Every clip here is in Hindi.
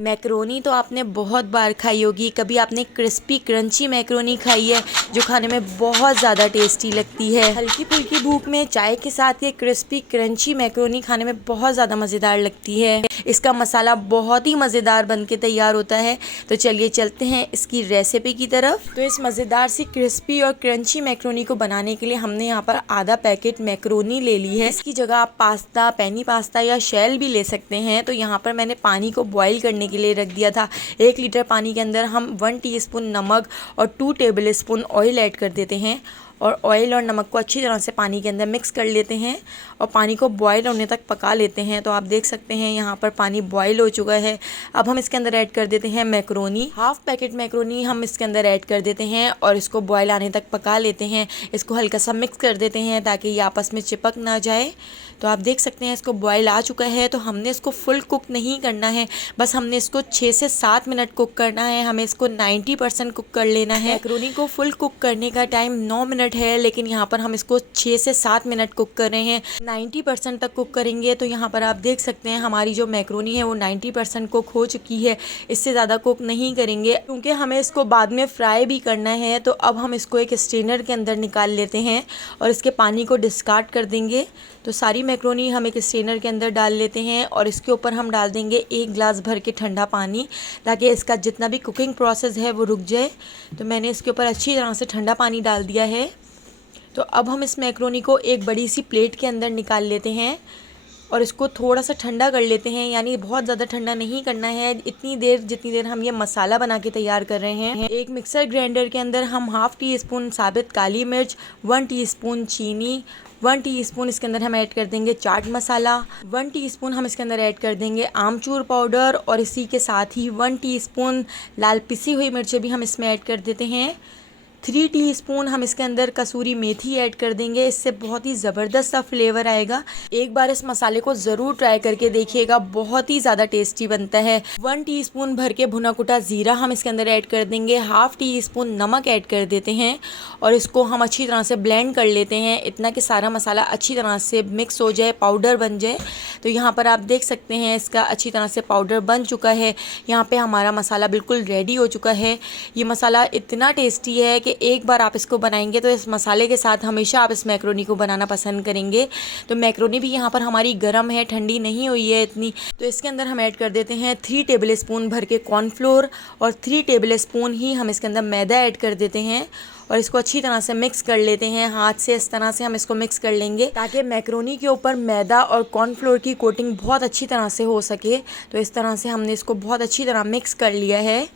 मैक्रोनी तो आपने बहुत बार खाई होगी, कभी आपने क्रिस्पी क्रंची मैक्रोनी खाई है जो खाने में बहुत ज़्यादा टेस्टी लगती है। हल्की फुल्की भूख में चाय के साथ ये क्रिस्पी क्रंची मैक्रोनी खाने में बहुत ज़्यादा मज़ेदार लगती है। इसका मसाला बहुत ही मज़ेदार बन के तैयार होता है। तो चलिए चलते हैं इसकी रेसिपी की तरफ। तो इस मज़ेदार सी क्रिस्पी और क्रंची मैक्रोनी को बनाने के लिए हमने यहाँ पर आधा पैकेट मैक्रोनी ले ली है। इसकी जगह आप पास्ता, पेनी पास्ता या शेल भी ले सकते हैं। तो यहाँ पर मैंने पानी को बॉईल करने के लिए रख दिया था। 1 लीटर पानी के अंदर हम 1 टीस्पून नमक और 2 टेबल स्पून ऑयल ऐड कर देते हैं और ऑयल और नमक को अच्छी तरह से पानी के अंदर मिक्स कर लेते हैं और पानी को बॉयल होने तक पका लेते हैं। तो आप देख सकते हैं यहाँ पर पानी बॉयल हो चुका है। अब हम इसके अंदर ऐड कर देते हैं मैक्रोनी। हाफ पैकेट मैक्रोनी हम इसके अंदर ऐड कर देते हैं और इसको बॉयल आने तक पका लेते हैं। इसको हल्का सा मिक्स कर देते हैं ताकि ये आपस में चिपक ना जाए। तो आप देख सकते हैं इसको बॉयल आ चुका है। तो हमने इसको फुल कुक नहीं करना है, बस हमने इसको 6 से 7 मिनट कुक करना है। हमें इसको 90% कुक कर लेना है। मैक्रोनी को फुल कुक करने का टाइम 9 मिनट है, लेकिन यहाँ पर हम इसको 6 से 7 मिनट कुक कर रहे हैं। 90% तक कुक करेंगे तो यहाँ पर आप देख सकते हैं हमारी जो मैक्रोनी है वो 90% कुक हो चुकी है। इससे ज़्यादा कुक नहीं करेंगे क्योंकि हमें इसको बाद में फ्राई भी करना है। तो अब हम इसको एक स्ट्रेनर के अंदर निकाल लेते हैं और इसके पानी को डिस्कार्ड कर देंगे। तो सारी मैक्रोनी हम एक स्ट्रेनर के अंदर डाल लेते हैं और इसके ऊपर हम डाल देंगे 1 गिलास भर के ठंडा पानी, ताकि इसका जितना भी कुकिंग प्रोसेस है वो रुक जाए। तो मैंने इसके ऊपर अच्छी तरह से ठंडा पानी डाल दिया है। तो अब हम इस मैक्रोनी को एक बड़ी सी प्लेट के अंदर निकाल लेते हैं और इसको थोड़ा सा ठंडा कर लेते हैं, यानी बहुत ज़्यादा ठंडा नहीं करना है, इतनी देर जितनी देर हम ये मसाला बना के तैयार कर रहे हैं। एक मिक्सर ग्राइंडर के अंदर हम ½ टीस्पून साबित काली मिर्च, 1 टीस्पून चीनी, 1 टीस्पून इसके अंदर हम ऐड कर देंगे चाट मसाला, 1 टीस्पून हम इसके अंदर ऐड कर देंगे आमचूर पाउडर और इसी के साथ ही 1 टीस्पून लाल पिसी हुई मिर्चें भी हम इसमें ऐड कर देते हैं। 3 टीस्पून हम इसके अंदर कसूरी मेथी ऐड कर देंगे, इससे बहुत ही ज़बरदस्त सा फ्लेवर आएगा। एक बार इस मसाले को ज़रूर ट्राई करके देखिएगा, बहुत ही ज़्यादा टेस्टी बनता है। 1 टीस्पून भर के भुना कुटा ज़ीरा हम इसके अंदर ऐड कर देंगे, ½ टीस्पून नमक ऐड कर देते हैं और इसको हम अच्छी तरह से ब्लेंड कर लेते हैं, इतना कि सारा मसाला अच्छी तरह से मिक्स हो जाए, पाउडर बन जाए। तो यहाँ पर आप देख सकते हैं इसका अच्छी तरह से पाउडर बन चुका है। यहाँ पे हमारा मसाला बिल्कुल रेडी हो चुका है। ये मसाला इतना टेस्टी है कि एक बार आप इसको बनाएंगे तो इस मसाले के साथ हमेशा आप इस मैक्रोनी को बनाना पसंद करेंगे। तो मैक्रोनी भी यहाँ पर हमारी गर्म है, ठंडी नहीं हुई है इतनी। तो इसके अंदर हम ऐड कर देते हैं 3 टेबल स्पून भर के कॉर्नफ्लोर और 3 टेबल स्पून ही हम इसके अंदर मैदा ऐड कर देते हैं और इसको अच्छी तरह से मिक्स कर लेते हैं। हाथ से इस तरह से हम इसको मिक्स कर लेंगे ताकि मैक्रोनी के ऊपर मैदा और कॉर्नफ्लोर की कोटिंग बहुत अच्छी तरह से हो सके। तो इस तरह से हमने इसको बहुत अच्छी तरह मिक्स कर लिया है।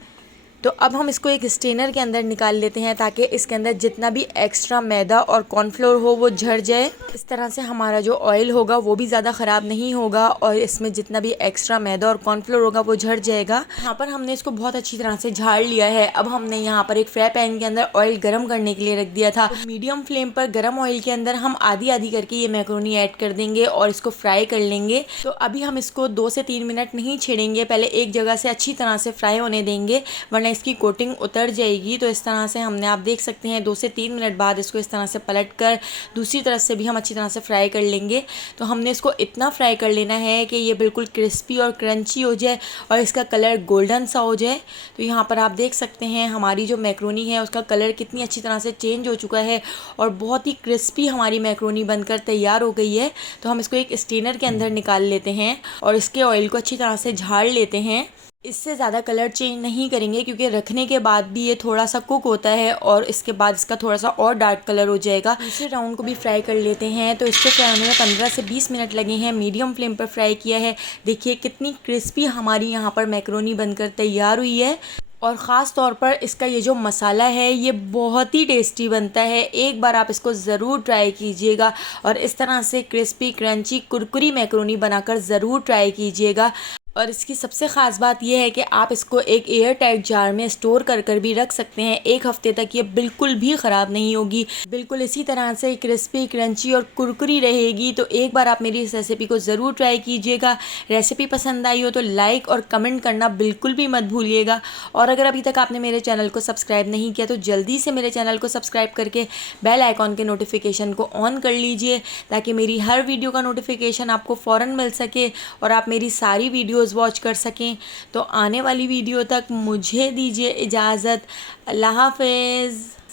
तो अब हम इसको एक स्ट्रेनर के अंदर निकाल लेते हैं ताकि इसके अंदर जितना भी एक्स्ट्रा मैदा और कॉर्नफ्लोर हो वो झड़ जाए। इस तरह से हमारा जो ऑयल होगा वो भी ज़्यादा ख़राब नहीं होगा और इसमें जितना भी एक्स्ट्रा मैदा और कॉर्नफ्लोर होगा वो झड़ जाएगा। यहाँ पर हमने इसको बहुत अच्छी तरह से झाड़ लिया है। अब हमने यहाँ पर एक फ्राई पैन के अंदर ऑयल गर्म करने के लिए रख दिया था। तो मीडियम फ्लेम पर गर्म ऑयल के अंदर हम आधी आधी करके ये मैक्रोनी ऐड कर देंगे और इसको फ्राई कर लेंगे। तो अभी हम इसको 2 से 3 मिनट नहीं छेड़ेंगे, पहले एक जगह से अच्छी तरह से फ्राई होने देंगे वरना इसकी कोटिंग उतर जाएगी। तो इस तरह से हमने, आप देख सकते हैं 2 से 3 मिनट बाद इसको इस तरह से पलटकर दूसरी तरफ से भी हम अच्छी तरह से फ्राई कर लेंगे। तो हमने इसको इतना फ्राई कर लेना है कि ये बिल्कुल क्रिस्पी और क्रंची हो जाए और इसका कलर गोल्डन सा हो जाए। तो यहाँ पर आप देख सकते हैं हमारी जो मैक्रोनी है उसका कलर कितनी अच्छी तरह से चेंज हो चुका है और बहुत ही क्रिस्पी हमारी मैक्रोनी बनकर तैयार हो गई है। तो हम इसको एक स्ट्रेनर के अंदर निकाल लेते हैं और इसके ऑयल को अच्छी तरह से झाड़ लेते हैं। इससे ज़्यादा कलर चेंज नहीं करेंगे क्योंकि रखने के बाद भी ये थोड़ा सा कुक होता है और इसके बाद इसका थोड़ा सा और डार्क कलर हो जाएगा। दूसरे राउंड को भी फ्राई कर लेते हैं। तो इसको फ्राई होने में 15 से 20 मिनट लगे हैं, मीडियम फ्लेम पर फ्राई किया है। देखिए कितनी क्रिस्पी हमारी यहाँ पर मैक्रोनी बनकर तैयार हुई है और ख़ास तौर पर इसका ये जो मसाला है ये बहुत ही टेस्टी बनता है। एक बार आप इसको ज़रूर ट्राई कीजिएगा और इस तरह से क्रिस्पी क्रंची कुरकुरी मैक्रोनी बनाकर ज़रूर ट्राई कीजिएगा। और इसकी सबसे ख़ास बात यह है कि आप इसको एक एयर टाइट जार में स्टोर कर भी रख सकते हैं। 1 हफ़्ते तक ये बिल्कुल भी ख़राब नहीं होगी, बिल्कुल इसी तरह से क्रिस्पी क्रंची और कुरकुरी रहेगी। तो एक बार आप मेरी इस रेसिपी को ज़रूर ट्राई कीजिएगा। रेसिपी पसंद आई हो तो लाइक और कमेंट करना बिल्कुल भी मत भूलिएगा। और अगर अभी तक आपने मेरे चैनल को सब्सक्राइब नहीं किया तो जल्दी से मेरे चैनल को सब्सक्राइब करके बेल आइकॉन के नोटिफिकेशन को ऑन कर लीजिए ताकि मेरी हर वीडियो का नोटिफिकेशन आपको फ़ौरन मिल सके और आप मेरी सारी वीडियो वीडियोस वॉच कर सकें। तो आने वाली वीडियो तक मुझे दीजिए इजाज़त। अल्लाह हाफ़िज़।